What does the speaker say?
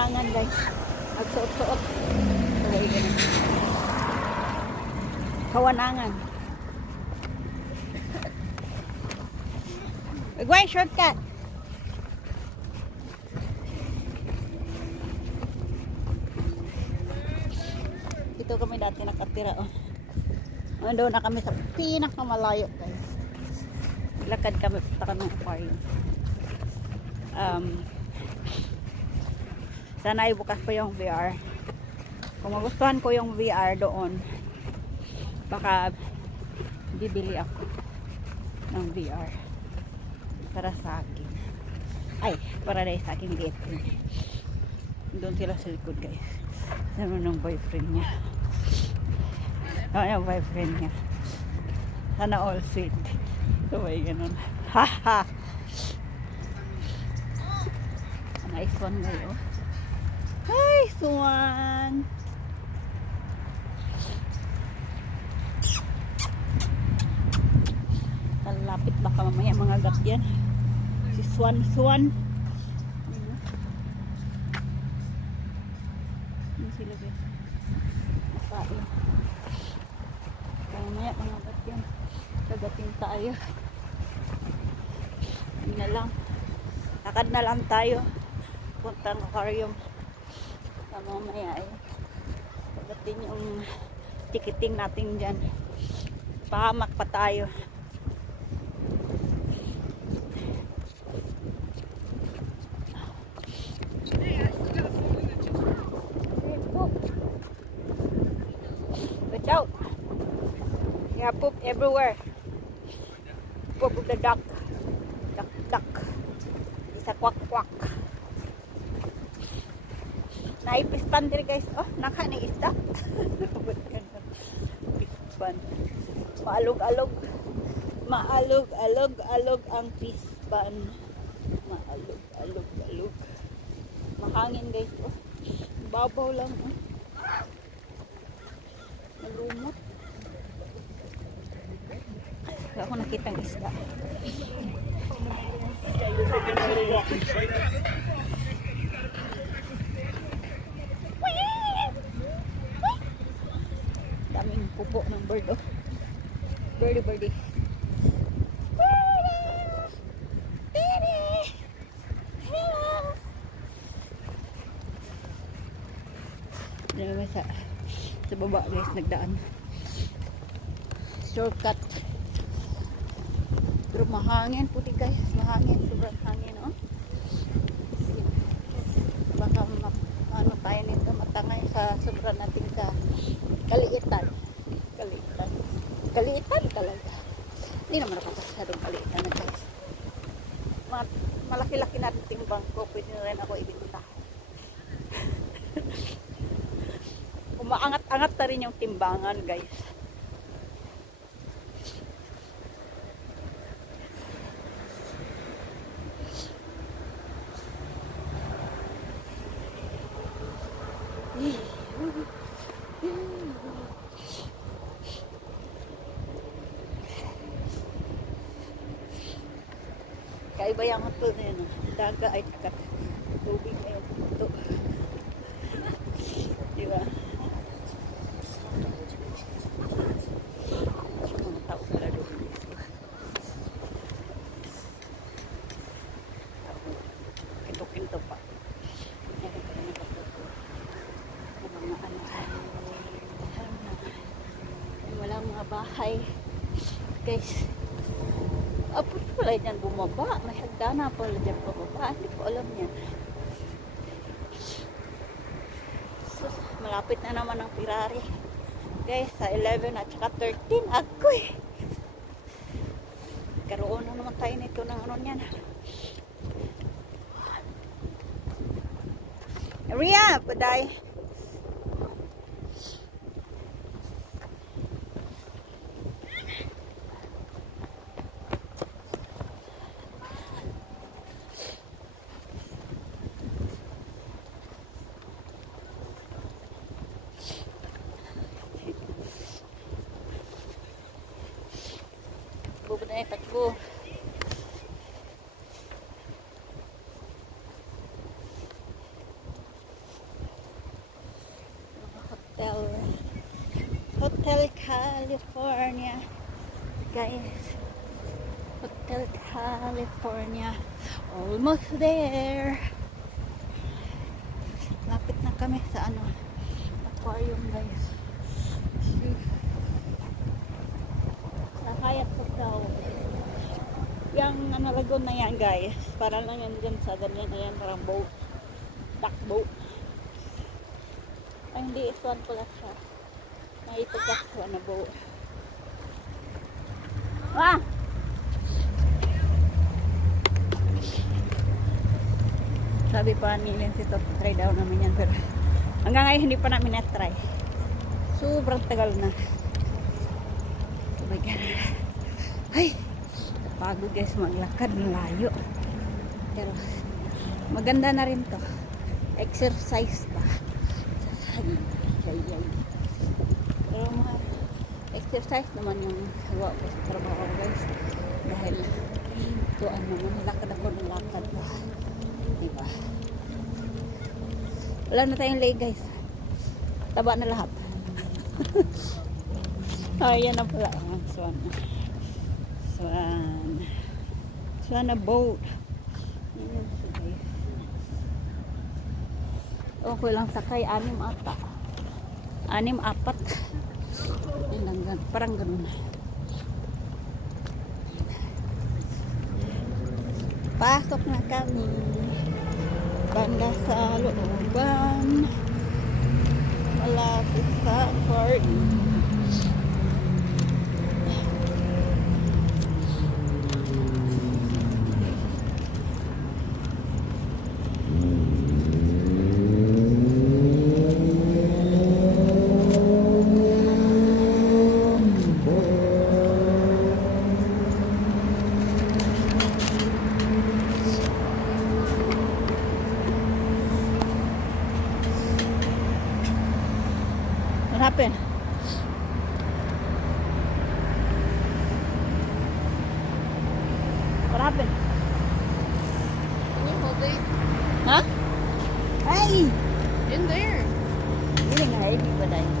kawanangan guys. Nagsuot-suot. Okay, ganun. Kawanangan. Gawin, shortcut. Dito kami dati nakatira. Oh. Doon na kami sa pinakamalayo guys. Lakad kami, punta kami ng aquarium. Sana ay bukas pa yung VR. Kung magustuhan ko yung VR doon, baka bibili ako ng VR para sa akin. Ay, para dahil sa akin girlfriend. Doon sila sa likod guys. Ano ng boyfriend niya. Yung boyfriend niya. Sana all sweet. So may ganun. Haha. Nice one ngayon. Nice one. Lapit baka mamaya mga gat yan. Si Swan. Ano sila guys? Nakain. Kaya mamaya mga gat yan. Kagating tayo. Hindi na lang. Lakad na lang tayo. Puntang aquarium. Mamaya ay kagating yung tikiting natin dyan. Pahamak pa tayo. Watch out. Yeah, poop everywhere. Poop of the duck. Duck. It's a quack. Naipispan din guys. Oh, nakaning isda. Pispan. Maalog-alog ang pispan. Maalog. Mahangin guys. Oh, babaw lang. Oh. Nalumot. Ako nakitang isda. Daming pupo ng bird. Oh. Birdie. Hello. Naman sa baba guys, nagdaan. Shortcut. Pero mahangin puti guys, sobrang hangin, oh. Baka ano tayo nito, matangay sa sobrang natin sa kaliitan talaga. Hindi naman nakakasadong kaliitan na guys. Malaki-laki natin timbang ko, pwede na rin ako ibinta. Umaangat-angat na rin yung timbangan guys. Kaiba yung ito na yun. Daga ay takat. Tubig ay ito. Diba? Mga tao pala doon. Kinto pa. Meron pa rin nakatuto. Mga ano. Walang mga bahay. Guys. Apo pala dyan bumaba. May hagdana pala dyan bumaba. Hindi ko alam yan. So, malapit na naman ang Ferrari. Guys, sa 11 at saka 13. Agoy! Karoon na naman tayo nito ng ano yan. Ria! Paday! Takbo. California. Guys. Hotel California. Almost there. Lapit na kami sa ano, aquarium guys. See? Sa Hyatt Hotel. Yung ano, lagoon na yan guys. Para lang yan dyan sa ganyan na yan. Parang boat. Duck boat. Ay hindi, isuan pala siya. Naitugas ko na boat. Ah! Sabi pa ni Lindsay to, try daw namin yan. Pero hanggang ngayon hindi pa namin na-try. Sobrang tagal na. Oh my God. Ay! Napagod guys maglakad ng layo. Pero maganda na rin to. Exercise ba? Pero mga exercise naman yung gawa ko sa trabaho guys. Dahil tuan naman, lakad ako ng lakad ba. Diba? Wala na tayong leg guys. Taba na lahat. Ayan na pala. Swan. Swan. Swan na boat. Ayan siya guys. Okay lang sakay. 6 ata. 6, 4. Ayan lang. Parang ganun. Pasok na kami. Banda sa looban. Malapit sa aquarium. What happened? What happened? Can you hold it? Huh? Hey! In there. Hindi nga, hindi ba dahil?